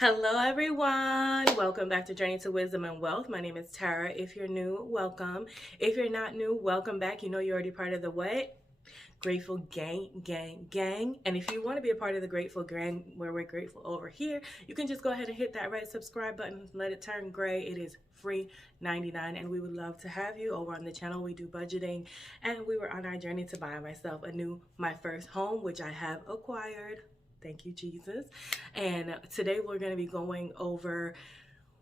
Hello everyone, welcome back to Journey to Wisdom and Wealth. My name is Tara. If you're new, welcome. If you're not new, welcome back. You know you're already part of the what? Grateful gang. And if you want to be a part of the Grateful Gang, where we're grateful over here, you can just go ahead and hit that red subscribe button, let it turn gray. It is free 99, and we would love to have you over on the channel. We do budgeting, and we were on our journey to buy myself my first home, which I have acquired. Thank you, Jesus. And today we're going to be going over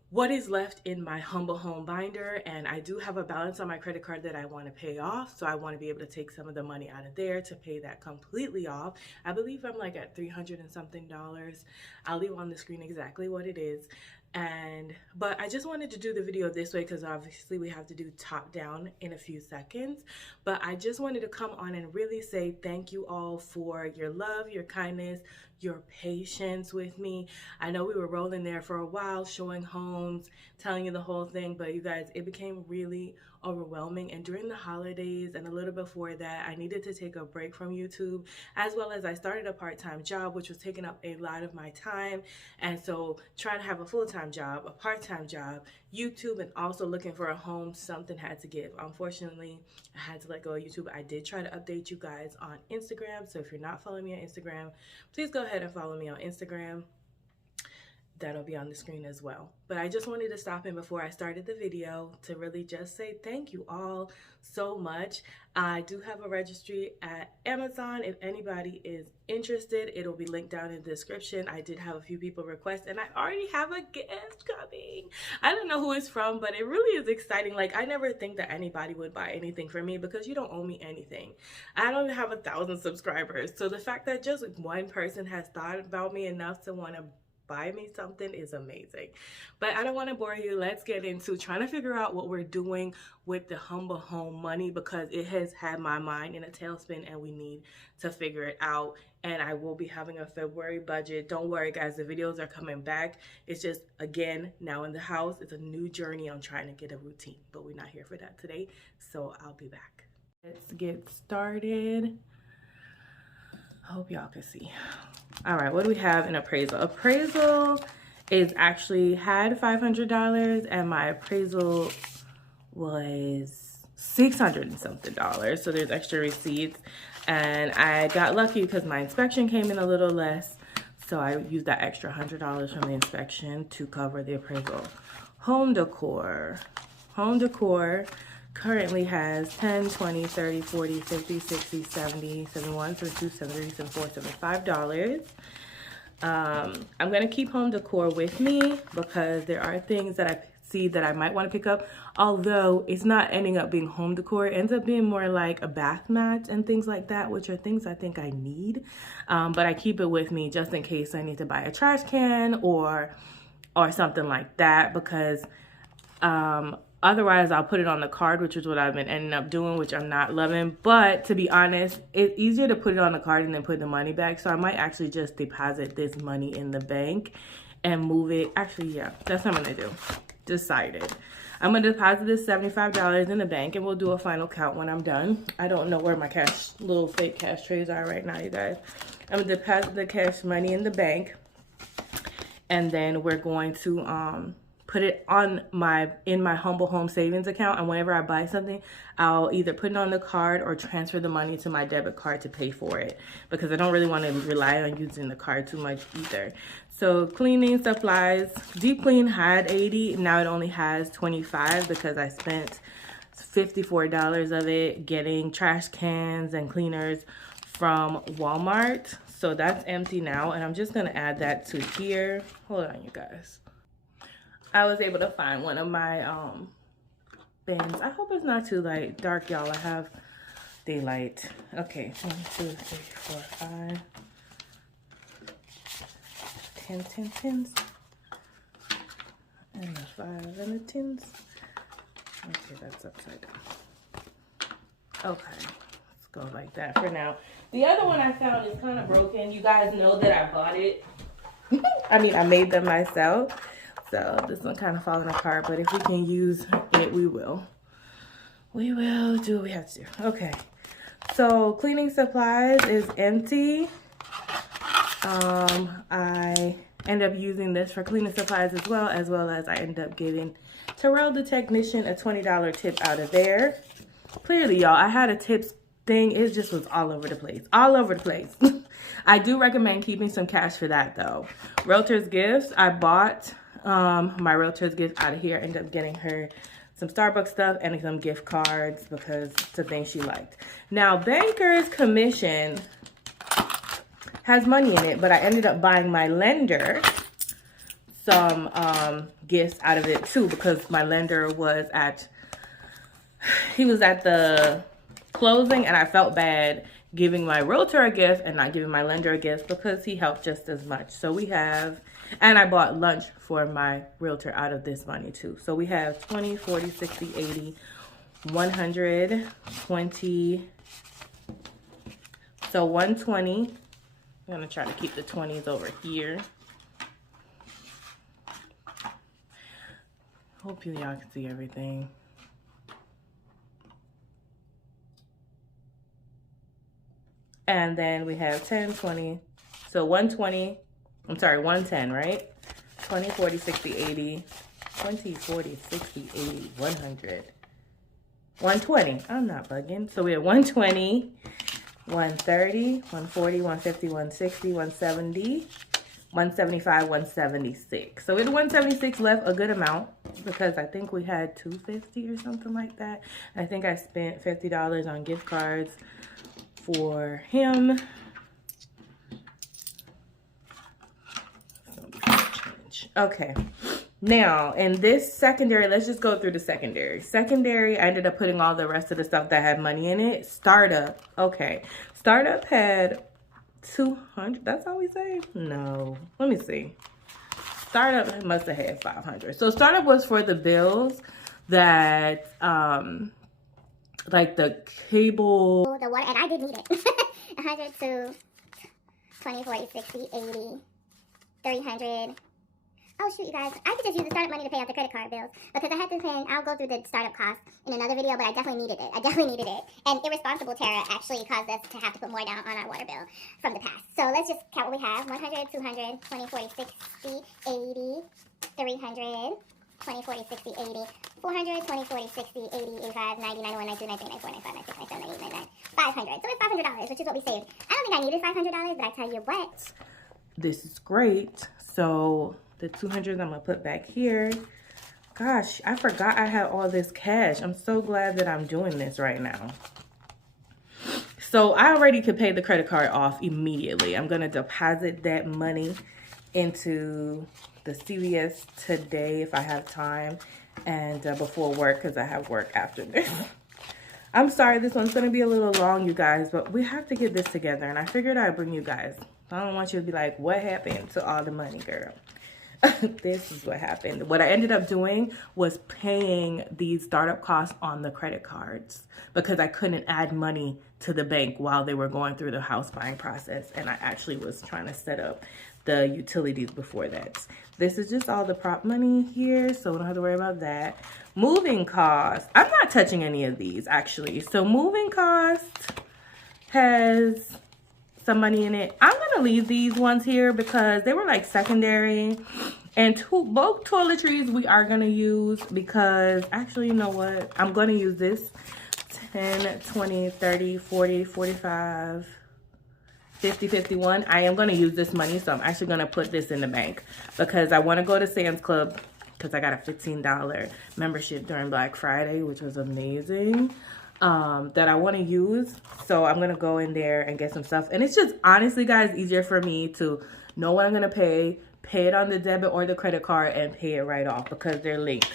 what is left in my humble home binder. And I do have a balance on my credit card that I want to pay off. So I want to be able to take some of the money out of there to pay that completely off. I believe I'm like at $300 and something. I'll leave on the screen exactly what it is. But I just wanted to do the video this way because obviously we have to do top down in a few seconds. But I just wanted to come on and really say thank you all for your love, your kindness, your patience with me. I know we were rolling there for a while, showing homes, telling you the whole thing, but you guys, it became really overwhelming. And during the holidays and a little before that, I needed to take a break from YouTube, as well as I started a part-time job, which was taking up a lot of my time. And so trying to have a full-time job, a part-time job, YouTube, and also looking for a home, something had to give. Unfortunately, I had to let go of YouTube. I did try to update you guys on Instagram. So if you're not following me on Instagram, please go ahead and follow me on Instagram. That'll be on the screen as well. But I just wanted to stop in before I started the video to really just say thank you all so much. I do have a registry at Amazon. If anybody is interested, it'll be linked down in the description. I did have a few people request, and I already have a gift coming. I don't know who it's from, but it really is exciting. Like, I never think that anybody would buy anything from me because you don't owe me anything. I don't have 1,000 subscribers. So the fact that just one person has thought about me enough to want to buy me something is amazing. But I don't want to bore you. Let's get into trying to figure out what we're doing with the humble home money, because it has had my mind in a tailspin and we need to figure it out. And I will be having a February budget. Don't worry guys, the videos are coming back. It's just, again, now in the house, it's a new journey. I'm trying to get a routine, but we're not here for that today. So I'll be back. Let's get started. I hope y'all can see. All right, what do we have in appraisal? Appraisal is actually had $500, and my appraisal was $600 and something. So there's extra receipts, and I got lucky because my inspection came in a little less, so I used that extra $100 from the inspection to cover the appraisal. Home decor. Home decor currently has 10, 20, 30, 40, 50, 60, 70, 71, 72, 73, 74, $75. I'm going to keep home decor with me because there are things that I see that I might want to pick up, although it's not ending up being home decor. It ends up being more like a bath mat and things like that, which are things I think I need. But I keep it with me just in case I need to buy a trash can or something like that, because otherwise, I'll put it on the card, which is what I've been ending up doing, which I'm not loving. But to be honest, it's easier to put it on the card and then put the money back. So I might actually just deposit this money in the bank and move it. Actually, yeah, that's what I'm going to do. Decided. I'm going to deposit this $75 in the bank, and we'll do a final count when I'm done. I don't know where my little fake cash trays are right now, you guys. I'm going to deposit the cash money in the bank, and then we're going to put it on in my humble home savings account, and whenever I buy something, I'll either put it on the card or transfer the money to my debit card to pay for it, because I don't really want to rely on using the card too much either. So cleaning supplies, deep clean had 80, now it only has 25 because I spent $54 of it getting trash cans and cleaners from Walmart. So that's empty now, and I'm just gonna add that to here. Hold on, you guys. I was able to find one of my bins. I hope it's not too dark, y'all. I have daylight. Okay, 1, 2, 3, 4, 5. 10 tins. And the 5 and the tins. Okay, that's upside down. Okay, let's go like that for now. The other one I found is kind of broken. You guys know that I bought it. I mean, I made them myself. So this one kind of falling apart, but if we can use it, we will. We will do what we have to do. Okay. So cleaning supplies is empty. I end up using this for cleaning supplies as well as I end up giving Terrell the technician a $20 tip out of there. Clearly, y'all, I had a tips thing. It just was all over the place. All over the place. I do recommend keeping some cash for that, though. Realtors Gifts. I bought my Realtors Gifts out of here. Ended up getting her some Starbucks stuff and some gift cards because it's a thing she liked. Now, Banker's Commission has money in it, but I ended up buying my lender some gifts out of it too, because my lender was at the closing, and I felt bad giving my realtor a gift and not giving my lender a gift because he helped just as much. So we have, and I bought lunch for my realtor out of this money too. So we have 20, 40, 60, 80, 120. So 120. I'm gonna try to keep the 20s over here. Hopefully y'all can see everything. And then we have 10, 20. So 120, I'm sorry, 110, right? 20, 40, 60, 80, 20, 40, 60, 80, 100. 120, I'm not bugging. So we have 120, 130, 140, 150, 160, 170, 175, 176. So we had 176 left, a good amount, because I think we had 250 or something like that. I think I spent $50 on gift cards for him. Okay, now in this secondary, let's just go through the secondary. Secondary, I ended up putting all the rest of the stuff that had money in it. Startup, okay. Startup had 200, that's all we say? No, let me see. Startup must have had 500. So startup was for the bills that, like the cable. The water, and I did need it. 100 to 20, 40, 60, 80, 300. Oh shoot, you guys, I could just use the startup money to pay off the credit card bills because I had to pay, I'll go through the startup cost in another video, but I definitely needed it. And irresponsible Tara actually caused us to have to put more down on our water bill from the past. So let's just count what we have. 100, 200, 20, 40, 60, 80, 300, 20, 40, 60, 80, 400, 20, 40, 60, 80, 85, 90, 91, 92, 93, 94, 95, 96, 97, 98, 99, 500. So it's $500, which is what we saved. I don't think I needed $500, but I tell you what. This is great. So the 200 I'm gonna put back here. Gosh, I forgot I had all this cash. I'm so glad that I'm doing this right now. So I already could pay the credit card off immediately. I'm gonna deposit that money into the CVS today if I have time, and before work, because I have work after this. I'm sorry, this one's gonna be a little long, you guys, but we have to get this together, and I figured I'd bring you guys. I don't want you to be like, what happened to all the money, girl? This is what happened. What I ended up doing was paying these startup costs on the credit cards because I couldn't add money to the bank while they were going through the house buying process, and I actually was trying to set up the utilities before that. This is just all the prop money here, so we don't have to worry about that. Moving costs, I'm not touching any of these actually. So moving costs has some money in it. I'm gonna leave these ones here because they were like secondary, and both toiletries we are gonna use because actually, you know what, I'm gonna use this 10, 20, 30, 40, 45, 50, 51. I am gonna use this money, so I'm actually gonna put this in the bank because I want to go to Sam's Club because I got a $15 membership during Black Friday, which was amazing. That I want to use, so I'm gonna go in there and get some stuff. And it's just honestly, guys, easier for me to know what I'm gonna pay it on the debit or the credit card, and pay it right off because they're linked.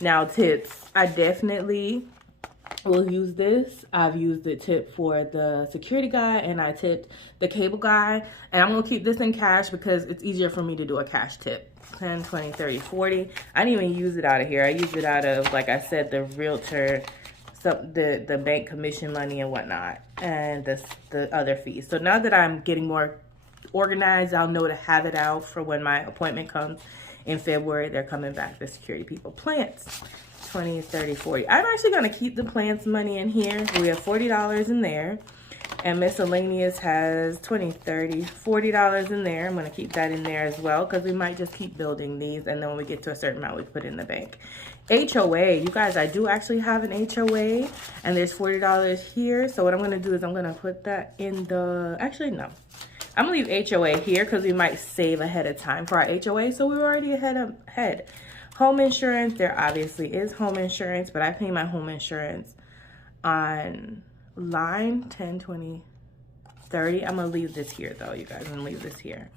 Now tips, I definitely will use this. I've used the tip for the security guy, and I tipped the cable guy, and I'm gonna keep this in cash because it's easier for me to do a cash tip. 10, 20, 30, 40. I didn't even use it out of here. I used it out of, like I said, the realtor, the bank commission money and whatnot, and the other fees. So now that I'm getting more organized, I'll know to have it out for when my appointment comes in February. They're coming back, the security people. Plants, 20, 30, 40. I'm actually going to keep the plants money in here. We have $40 in there. And miscellaneous has $20, $30, $40 in there. I'm going to keep that in there as well because we might just keep building these. And then when we get to a certain amount, we put it in the bank. HOA. You guys, I do actually have an HOA. And there's $40 here. So what I'm going to do is I'm going to put that in the... Actually, no. I'm going to leave HOA here because we might save ahead of time for our HOA. So we're already ahead. Home insurance. There obviously is home insurance. But I pay my home insurance on... line 10, 20, 30. I'm gonna leave this here though, you guys. I'm gonna leave this here.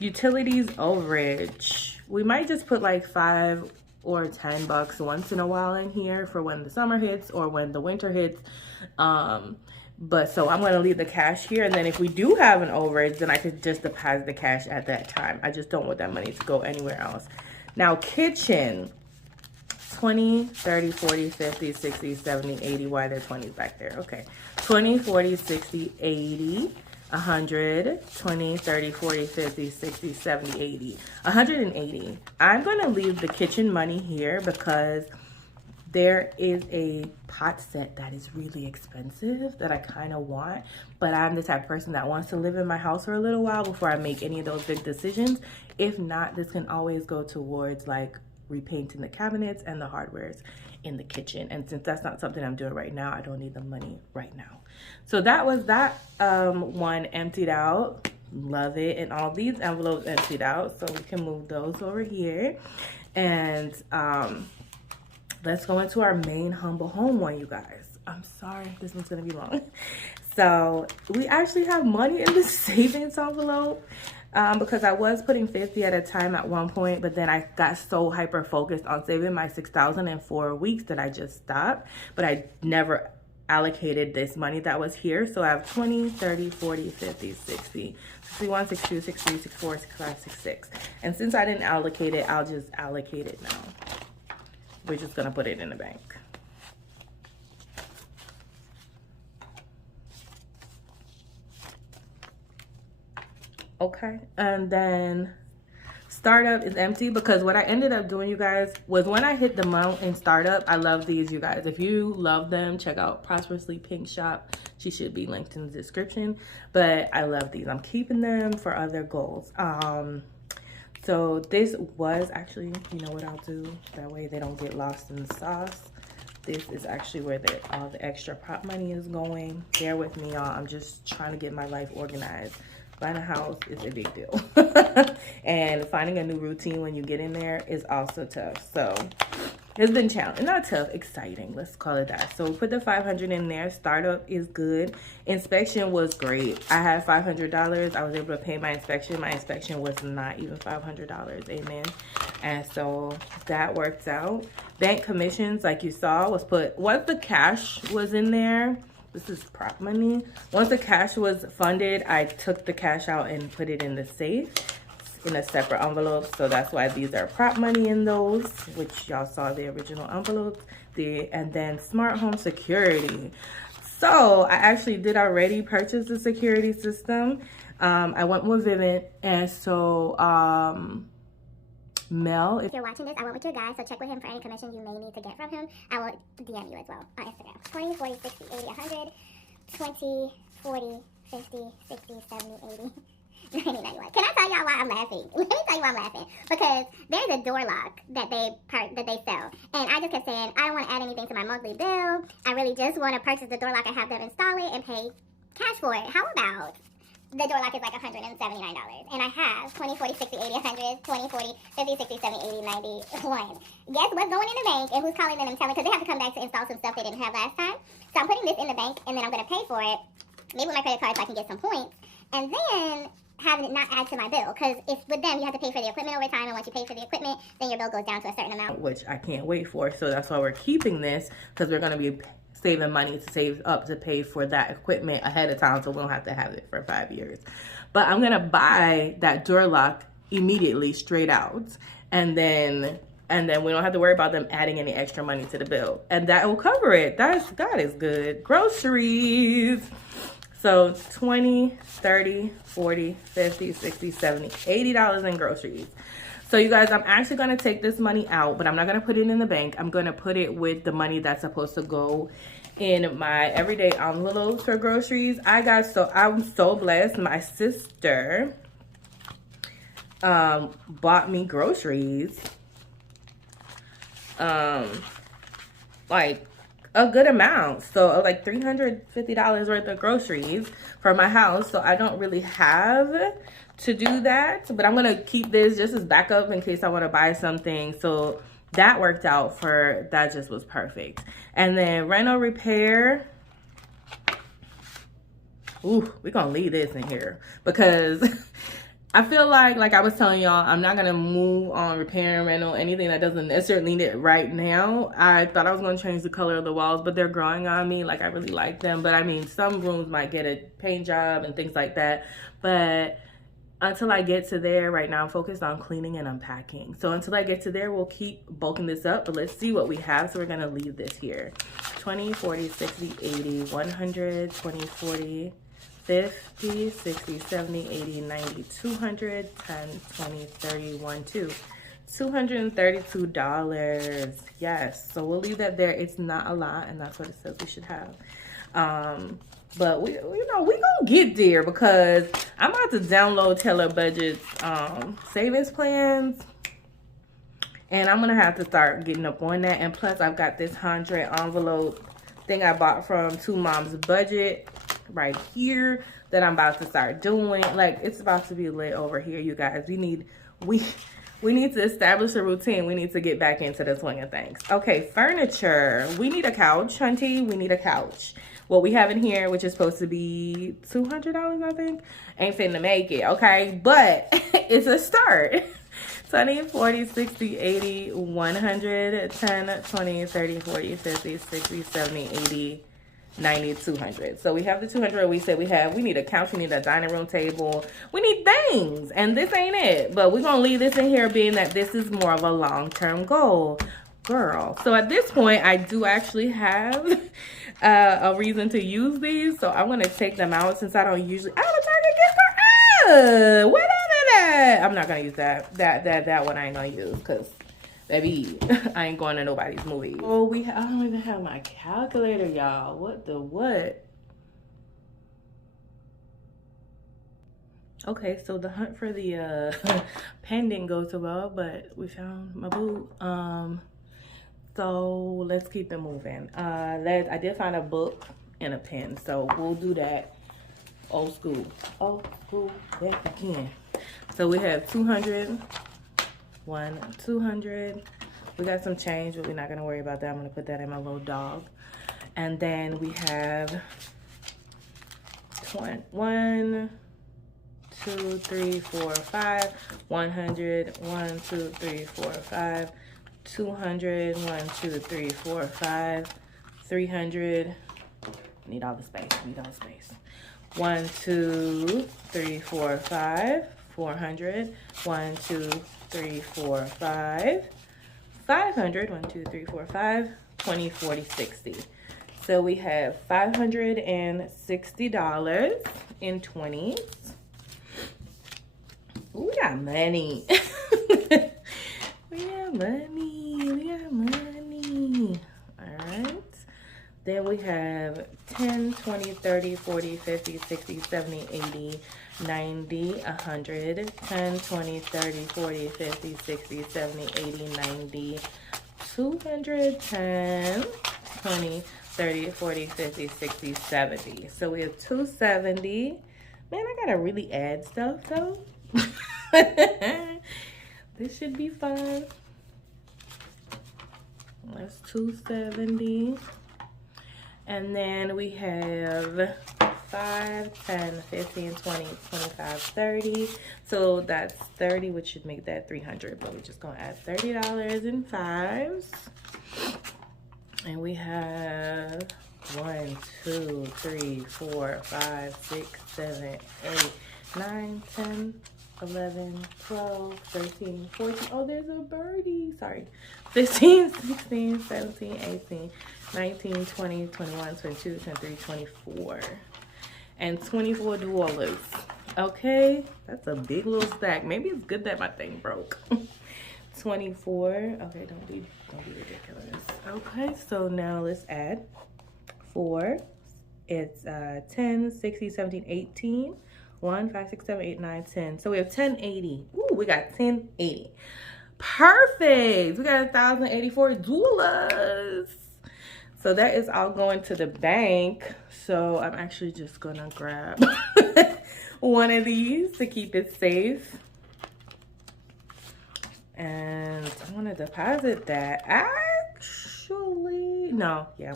Utilities overage. We might just put like $5 or $10 once in a while in here for when the summer hits or when the winter hits. But so I'm gonna leave the cash here, and then if we do have an overage, then I could just deposit the cash at that time. I just don't want that money to go anywhere else. Now kitchen. 20, 30, 40, 50, 60, 70, 80. Why are there 20s back there? Okay. 20, 40, 60, 80, 100, 20, 30, 40, 50, 60, 70, 80. 180. I'm going to leave the kitchen money here because there is a pot set that is really expensive that I kind of want. But I'm the type of person that wants to live in my house for a little while before I make any of those big decisions. If not, this can always go towards like repainting the cabinets and the hardwares in the kitchen. And since that's not something I'm doing right now, I don't need the money right now. So that was that one emptied out. Love it. And all these envelopes emptied out. So we can move those over here. And let's go into our main humble home one, you guys. I'm sorry, this one's gonna be long. So we actually have money in the savings envelope. Because I was putting 50 at a time at one point, but then I got so hyper focused on saving my $6,000 in 4 weeks that I just stopped. But I never allocated this money that was here. So I have 20, 30, 40, 50, 60, 61, 62, 63, 64, 65, 66. And since I didn't allocate it, I'll just allocate it now. We're just gonna put it in the bank. Okay, and then startup is empty because what I ended up doing, you guys, was when I hit the amount in startup, I love these, you guys. If you love them, check out Prosperously Pink Shop. She should be linked in the description, but I love these. I'm keeping them for other goals. So this was actually, you know what I'll do? That way they don't get lost in the sauce. This is actually where all the extra prop money is going. Bear with me, y'all. I'm just trying to get my life organized. Buying a house is a big deal. And finding a new routine when you get in there is also tough. So it's been challenging. Not tough, exciting. Let's call it that. So we put the $500 in there. Startup is good. Inspection was great. I had $500. I was able to pay my inspection. My inspection was not even $500. Amen. And so that worked out. Bank commissions, like you saw, was put, once the cash was in there, this is prop money. Once the cash was funded, I took the cash out and put it in the safe in a separate envelope. So that's why these are prop money in those, which y'all saw the original envelopes. And then smart home security. So I actually did already purchase the security system. I went with Vivint, and so Mel, if you're watching this, I went with your guy, so check with him for any commission you may need to get from him. I will DM you as well on Instagram. 20, 40, 60, 80, 100, 20, 40, 50, 60, 70, 80, 90, 91. Can I tell y'all why I'm laughing? Let me tell you why I'm laughing. Because there's a door lock that they sell. And I just kept saying, I don't want to add anything to my monthly bill. I really just want to purchase the door lock and have them install it and pay cash for it. How about the door lock is like $179, and I have 20, 40, 60, 80, 100, 20, 40, 50, 60, 70, 80, 91. Guess what's going in the bank and who's calling them and telling, because they have to come back to install some stuff they didn't have last time. So I'm putting this in the bank, and then I'm going to pay for it, maybe with my credit card so I can get some points, and then having it not add to my bill, because if with them you have to pay for the equipment over time, and once you pay for the equipment, then your bill goes down to a certain amount. which I can't wait for. So that's why we're keeping this, because we're going to be saving money to save up to pay for that equipment ahead of time, so we don't have to have it for 5 years. But I'm gonna buy that door lock immediately, straight out, and then we don't have to worry about them adding any extra money to the bill, and that will cover it. God is good. Groceries. So 20, 30, 40, 50, 60, 70, $80 in groceries. So you guys, I'm actually going to take this money out, but I'm not going to put it in the bank. I'm going to put it with the money that's supposed to go in my everyday envelopes for groceries. I'm so blessed. My sister bought me groceries, like a good amount. So like $350 worth of groceries for my house. So I don't really have to do that, but I'm gonna keep this just as backup in case I want to buy something. So that worked out for that, just was perfect. And then rental repair. Ooh, we're gonna leave this in here because I feel like I was telling y'all, I'm not gonna move on repair and rental, anything that doesn't necessarily need it right now. I thought I was gonna change the color of the walls, but they're growing on me. Like, I really like them, but I mean, some rooms might get a paint job and things like that. But until I get to there, right now I'm focused on cleaning and unpacking. So until I get to there, we'll keep bulking this up, but let's see what we have. So we're gonna leave this here. 20, 40, 60, 80, 100, 20, 40, 50, 60, 70, 80, 90, 200, 10, 20, 30, 1, 2. $232. Yes, so we'll leave that there. It's not a lot, and that's what it says we should have. But we gonna get there because I'm about to download Taylor Budget's savings plans, and I'm gonna have to start getting up on that. And plus, I've got this 100 envelope thing I bought from Two Moms Budget right here that I'm about to start doing. Like, it's about to be lit over here, you guys. We need to establish a routine. We need to get back into the swing of things. Okay, furniture. We need a couch, hunty. We need a couch. What we have in here, which is supposed to be $200, I think, ain't finna make it, okay? But it's a start. 20, 40, 60, 80, 100, 10, 20, 30, 40, 50, 60, 70, 80, 90, 200. So we have the 200 we said we need a couch, we need a dining room table, we need things, and this ain't it. But we're gonna leave this in here being that this is more of a long-term goal, girl. So at this point, I do actually have a reason to use these, so I'm gonna take them out since I don't usually. I have a Target gift card. What that? I'm not gonna use that. That one I ain't gonna use because, baby, I ain't going to nobody's movie. Oh, I don't even have my calculator, y'all. What the what? Okay, so the hunt for the pen didn't go so well, but we found my boo. So let's keep it moving. I did find a book and a pen, so we'll do that. Old school, back again. So we have 200. 200. We got some change, but we're not gonna worry about that. I'm gonna put that in my little dog. And then we have 1, 2, 3, 4, 5. 100. 1, 2, 3, 4, 5. 200. 1, 2, 3, 4, 5. 300. Need all the space. 1, 2, 3, 4, 5. 400. 1, 2, 3, 4, 5. 500. 1, 2, 3, 4, 5. 20, 40, 60. So we have $560 in 20s. Ooh, we got money. We got money. All right. Then we have 10, 20, 30, 40, 50, 60, 70, 80, 90, 100, 10, 20, 30, 40, 50, 60, 70, 80, 90, 210, 20, 30, 40, 50, 60, 70. So we have 270. Man, I gotta really add stuff though. This should be fun. That's 270. And then we have 5, 10, 15, 20, 25, 30. So that's 30, which should make that 300. But we're just gonna add $30 in 5s. And we have 1, 2, 3, 4, 5, 6, 7, 8, 9, 10, 11, 12, 13, 14. Oh, there's a birdie. Sorry. 15, 16, 17, 18, 19, 20, 21, 22, 23, 24. And $24. Okay, that's a big little stack. Maybe it's good that my thing broke. 24. Okay, don't be ridiculous. Okay, so now let's add $40 4. It's 10, 60, 17, 18. 1, 5, 6, 7, 8, 9, 10. So we have 1080. Ooh, we got 1080. Perfect. We got $1,084. So that is all going to the bank. So I'm actually just gonna grab one of these to keep it safe. And I want to deposit that. Actually, no, yeah,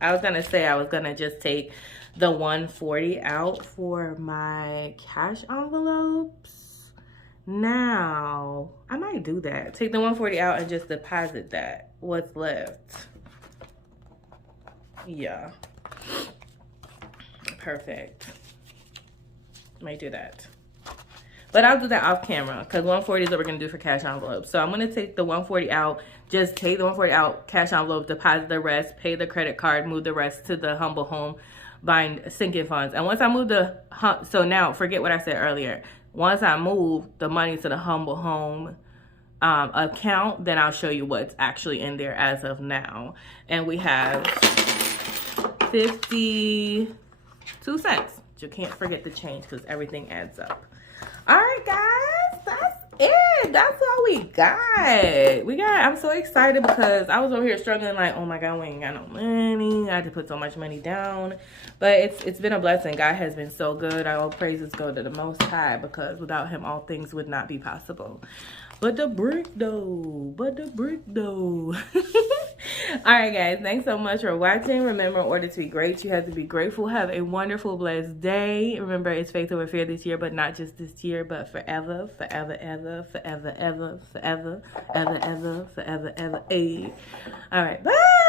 I was gonna say I was gonna just take the 140 out for my cash envelopes. Now, I might do that. Take the 140 out and just deposit that, what's left. Yeah. Perfect. Might do that. But I'll do that off camera because 140 is what we're going to do for cash envelopes. So I'm going to take the 140 out, just take the 140 out, cash envelope, deposit the rest, pay the credit card, move the rest to the humble home, buying sinking funds. And once I move so now forget what I said earlier. Once I move the money to the humble home account, then I'll show you what's actually in there as of now. And we have 52 cents. You can't forget the change because everything adds up. All right, guys, that's it. That's all we got. I'm so excited because I was over here struggling like, oh my God, we ain't got no money. I had to put so much money down. But it's been a blessing. God has been so good. All praises go to the Most High because without him, all things would not be possible. But the brick though. All right, guys. Thanks so much for watching. Remember, in order to be great, you have to be grateful. Have a wonderful, blessed day. Remember, it's faith over fear this year, but not just this year, but forever, forever, ever, forever, ever, forever, ever, ever, forever, ever. All right. Bye.